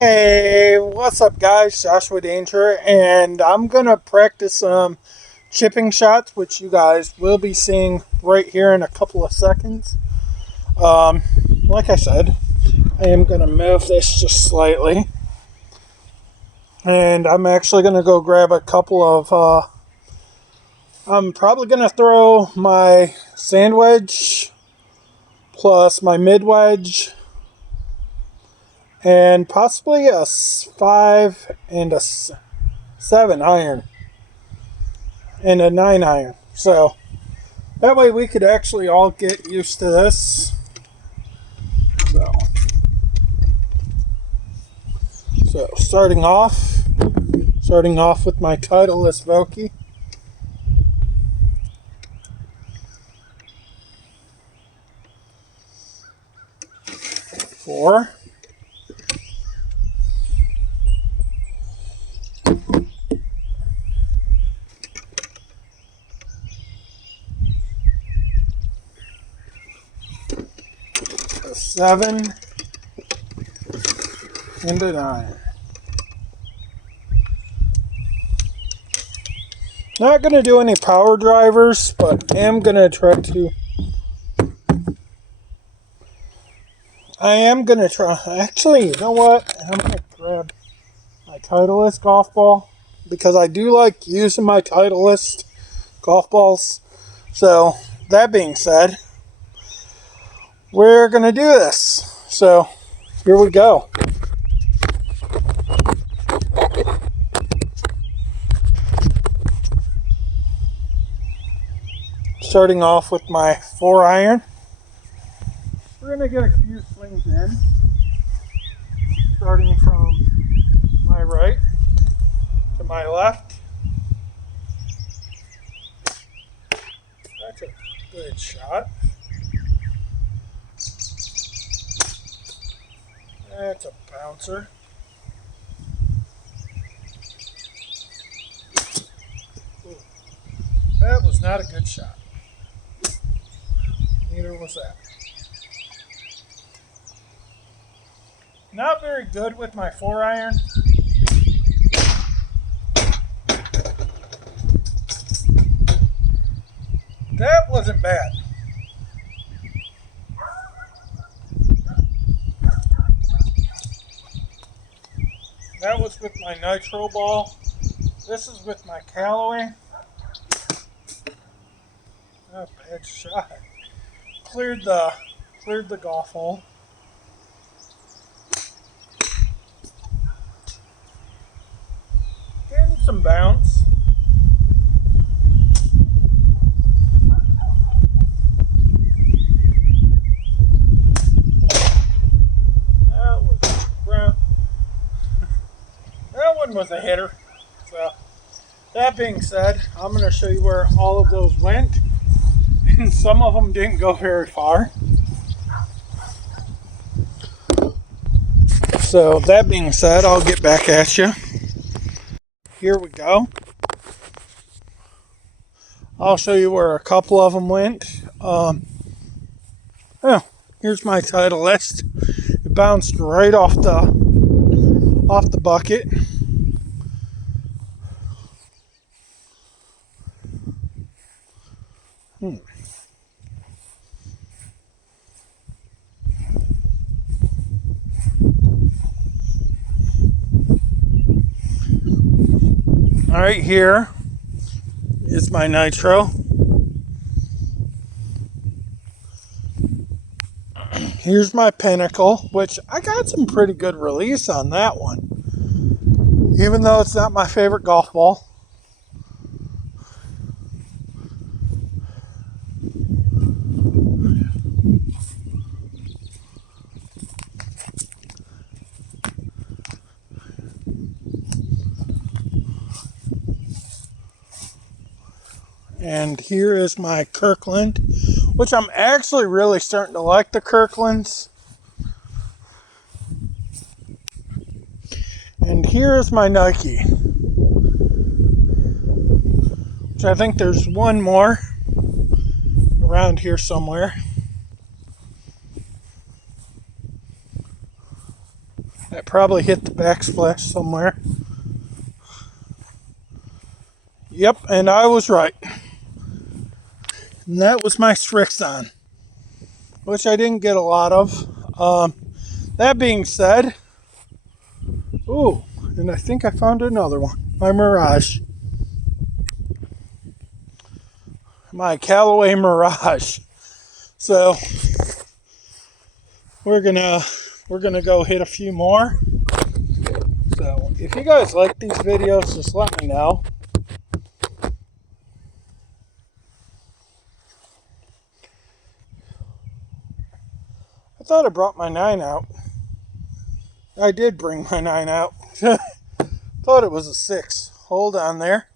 Hey, what's up, guys? JoshDangeryt, and I'm gonna practice some chipping shots, which you guys will be seeing right here in a couple of seconds. Um, like I said, I am gonna move this just slightly, and I'm actually gonna go grab a couple of. I'm probably gonna throw my sand wedge plus my mid wedge, and possibly a 5 and a 7 iron and a 9 iron. So that way we could actually all get used to this. So, so starting off with my Titleist Vokey. Four. A 7 and a 9. Not going to do any power drivers, but am going to try to. I am going to try. Actually, you know what? I'm going to grab my Titleist golf ball because I do like using my Titleist golf balls. So, that being said, we're going to do this. So, here we go. Starting off with my 4 iron. We're going to get a few swings in, starting from my right to my left. That's a good shot. That's a bouncer. Ooh, that was not a good shot. Neither was that. Not very good with my 4 iron. That wasn't bad. That was with my nitro ball. This is with my Callaway. Not a bad shot. Cleared the golf hole. Getting some bounce. That one was a hitter. So that being said, I'm going to show you where all of those went. And some of them didn't go very far. So that being said, I'll get back at you. Here we go. I'll show you where a couple of them went. Here's my Titleist. It bounced right off the bucket. All right, here is my nitro. Here's my Pinnacle, which I got some pretty good release on that one, even though it's not my favorite golf ball. And here is my Kirkland, which I'm actually really starting to like the Kirklands. And here is my Nike, which I think there's one more around here somewhere. That probably hit the backsplash somewhere. Yep, and I was right. And that was my Strixon, which I didn't get a lot of. That being said, ooh, and I think I found another one. My Mirage. My Callaway Mirage. So we're gonna go hit a few more. So if you guys like these videos, just let me know. I thought I brought my 9 out. I did bring my 9 out. Thought it was a 6. Hold on there.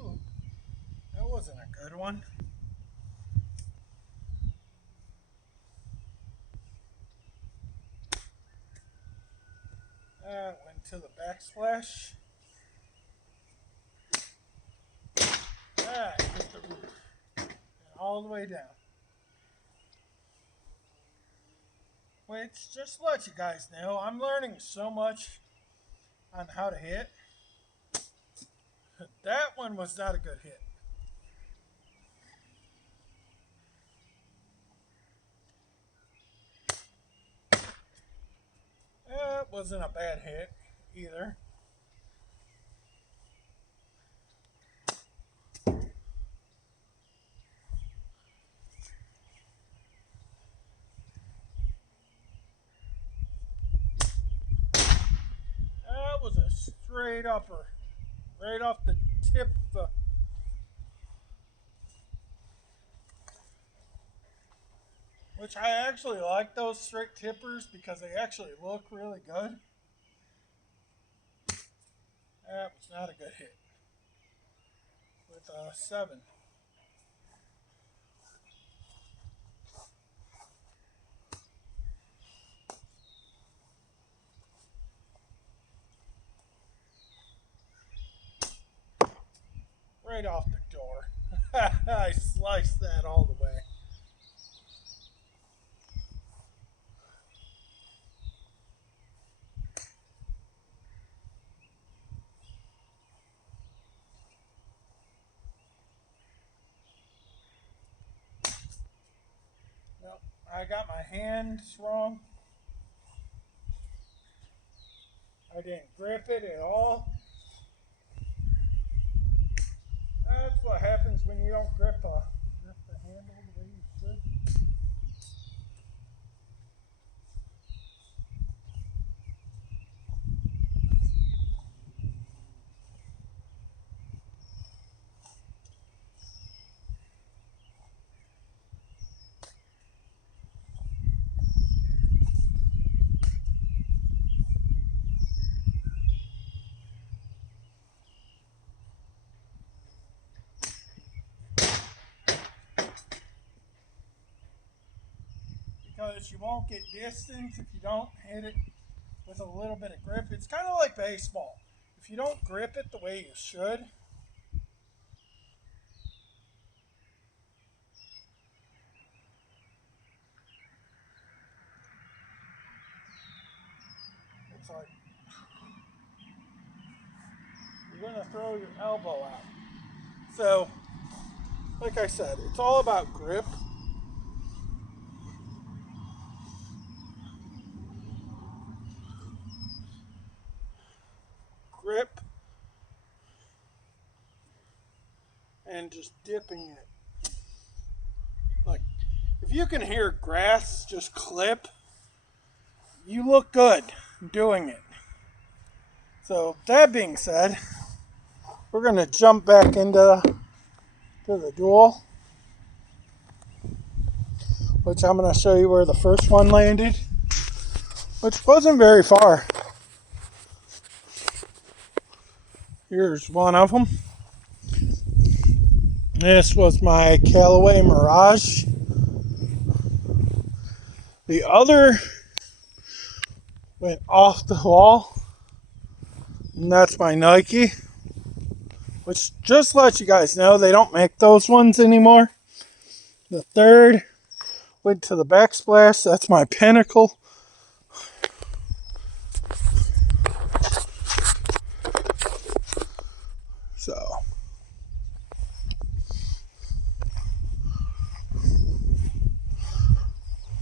Ooh, that wasn't a good one. That went to the backsplash. That hit the roof. And all the way down. Which, just to let you guys know, I'm learning so much on how to hit. That one was not a good hit. That wasn't a bad hit either. That was a straight upper. Right off the tip of the... Which I actually like those straight tippers because they actually look really good. That was not a good hit. With a 7. Right off the door. I sliced that all the way. Nope, I got my hands wrong. I didn't grip it at all. That's what happens when you don't grip the handle the way you should. Because you won't get distance if you don't hit it with a little bit of grip. It's kind of like baseball. If you don't grip it the way you should, it's like you're going to throw your elbow out. So, like I said, it's all about grip. Grip and just dipping it. Like, if you can hear grass just clip, you look good doing it. So, that being said, we're going to jump back into the duel, which I'm going to show you where the first one landed, which wasn't very far. Here's one of them. This was my Callaway Mirage. The other went off the wall, and that's my Nike, which just lets you guys know they don't make those ones anymore. The third went to the backsplash. That's my Pinnacle. So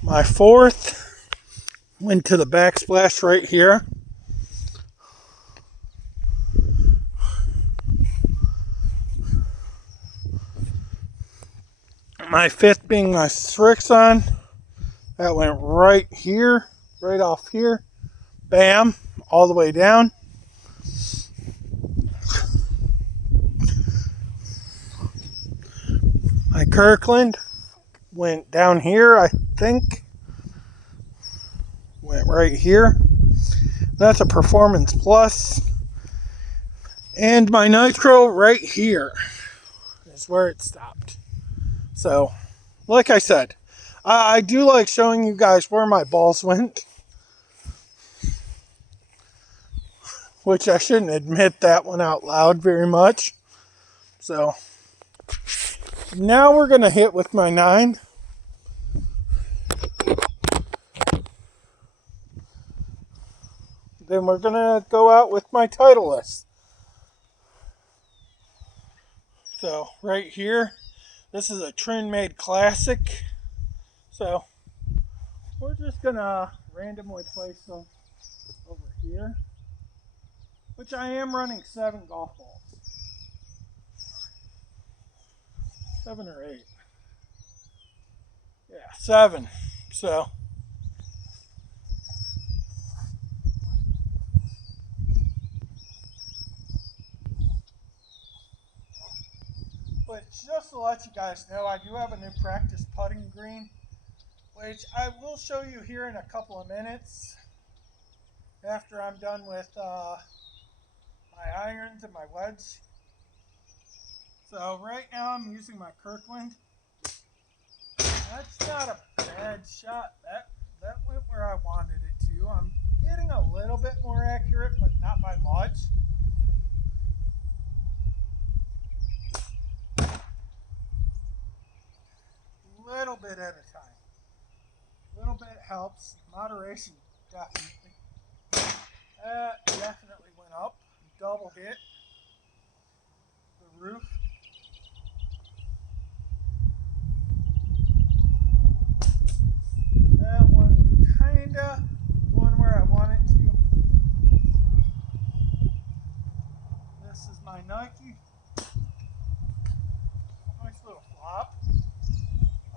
my fourth went to the backsplash right here. My fifth being my Strixon. That went right here, right off here. Bam, all the way down. My Kirkland went down here, I think. Went right here. That's a Performance Plus. And my Nitro right here is where it stopped. So, like I said, I do like showing you guys where my balls went. Which I shouldn't admit that one out loud very much. So, now we're going to hit with my 9. Then we're going to go out with my Titleist. So, right here, this is a Trend-Made Classic. So, we're just going to randomly place them over here. Which I am running 7 golf balls. 7 or 8. Yeah, 7. So, but just to let you guys know, I do have a new practice putting green, which I will show you here in a couple of minutes after I'm done with my irons and my wedge. So right now I'm using my Kirkland. That's not a bad shot. That went where I wanted it to. I'm getting a little bit more accurate, but not by much. Little bit at a time. Little bit helps. Moderation definitely. That definitely went up. Double hit the roof. That one kinda going where I want it to. This is my Nike. Nice little flop.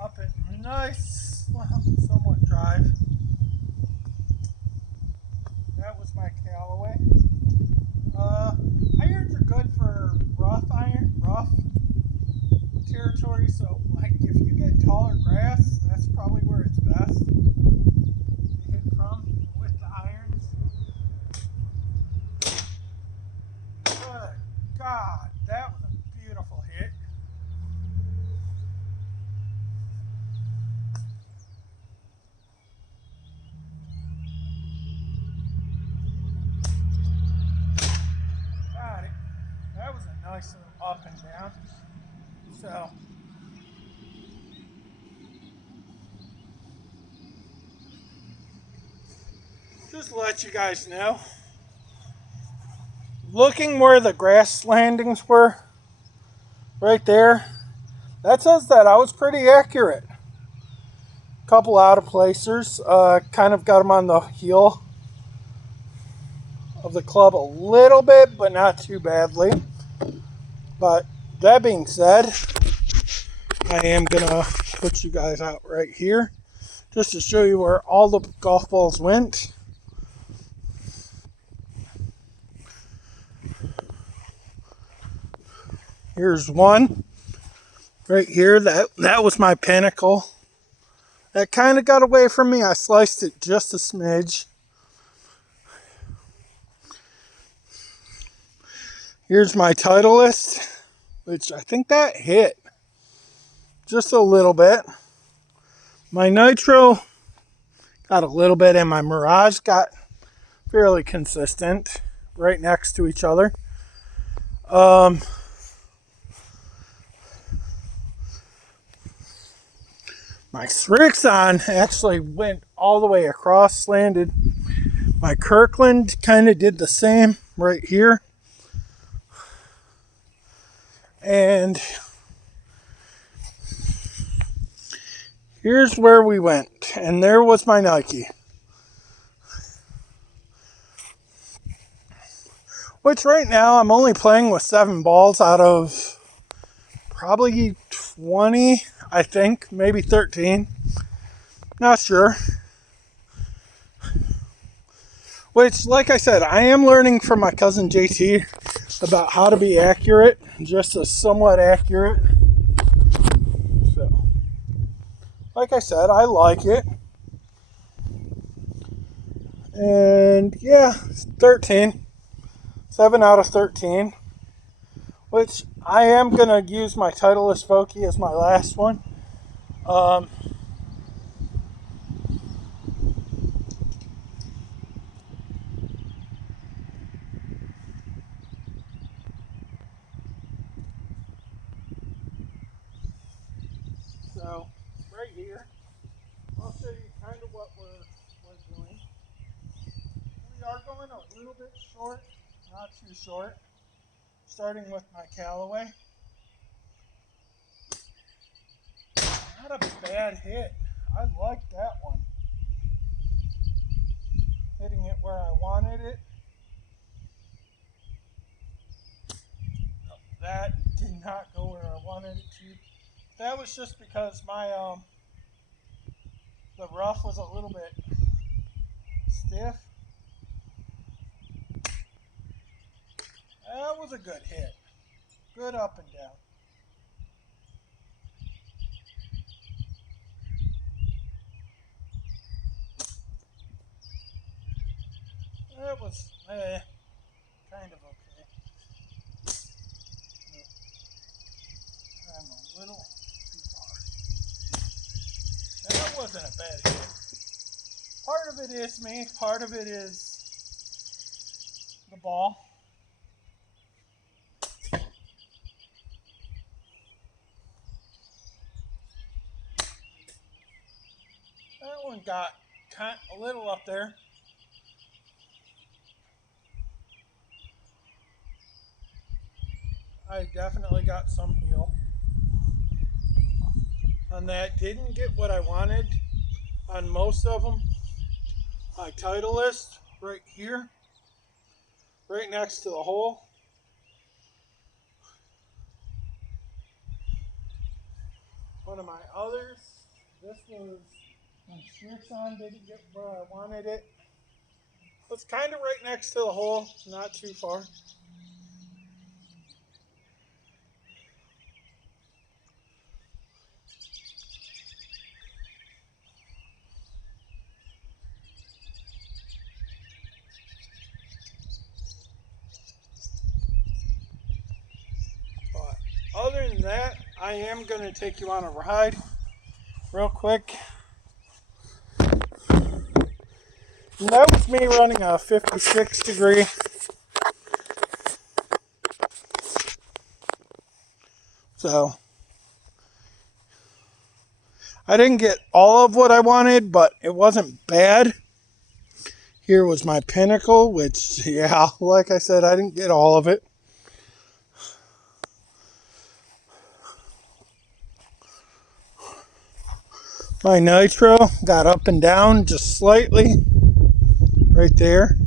Up it nice, well, somewhat drive. That was my Callaway. Irons are good for rough territory, so like if you get taller grass, that's probably where it's best to hit from with the irons. Good God, that was a beautiful hit. Got it. That was a nice little up and down. So, just to let you guys know, looking where the grass landings were, right there, that says that I was pretty accurate. Couple out of placers, kind of got them on the heel of the club a little bit, but not too badly. But that being said, I am gonna put you guys out right here just to show you where all the golf balls went. Here's one right here. That was my Pinnacle. That kind of got away from me. I sliced it just a smidge. Here's my Titleist, which I think that hit. just a little bit. My nitro got a little bit, and my Mirage got fairly consistent, right next to each other. My Srixon actually went all the way across, landed. My Kirkland kind of did the same right here. And here's where we went. And there was my Nike. Which right now I'm only playing with 7 balls out of probably 20, I think, maybe 13. Not sure. Which, like I said, I am learning from my cousin JT about how to be accurate, just a somewhat accurate. So, like I said, I like it. And yeah, 13. 7 out of 13. Which I am going to use my Titleist Vokey as my last one. So, right here, I'll show you kind of what we're doing. We are going a little bit short, not too short, starting with my Callaway. Not a bad hit. I like that one. Hitting it where I wanted it. No, that did not go where I wanted it to. That was just because my the rough was a little bit stiff. That was a good hit. Good up and down. That was kind of okay. I'm a little too far. That wasn't a bad hit. Part of it is me, part of it is the ball. That one got a little up there. I definitely got some heel. On that, didn't get what I wanted on most of them. My Titleist right here, right next to the hole. One of my others, this was my Srixon, didn't get where I wanted it. It's kind of right next to the hole, not too far. But other than that, I am going to take you on a ride real quick. And that was me running a 56 degree. So, I didn't get all of what I wanted, but it wasn't bad. Here was my Pinnacle, which, yeah, like I said, I didn't get all of it. My Nitro got up and down just slightly, right there.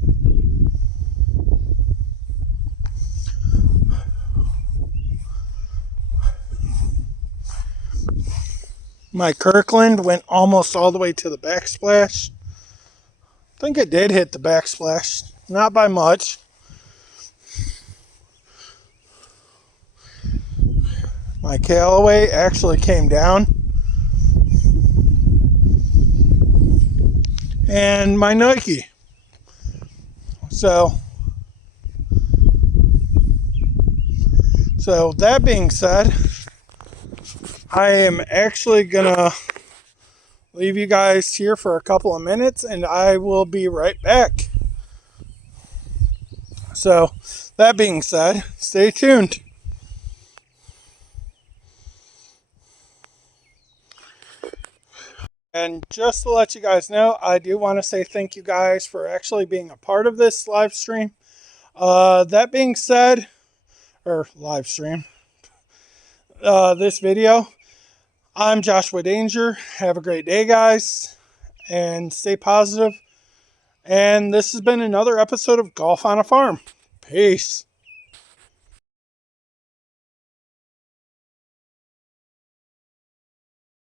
My Kirkland went almost all the way to the backsplash. I think it did hit the backsplash, not by much. My Callaway actually came down. And my Nike. So that being said, I am actually gonna leave you guys here for a couple of minutes and I will be right back. So, that being said, stay tuned. And just to let you guys know, I do want to say thank you guys for actually being a part of this live stream. That being said, or live stream, this video, I'm Joshua Danger. Have a great day, guys, and stay positive. And this has been another episode of Golf on a Farm. Peace.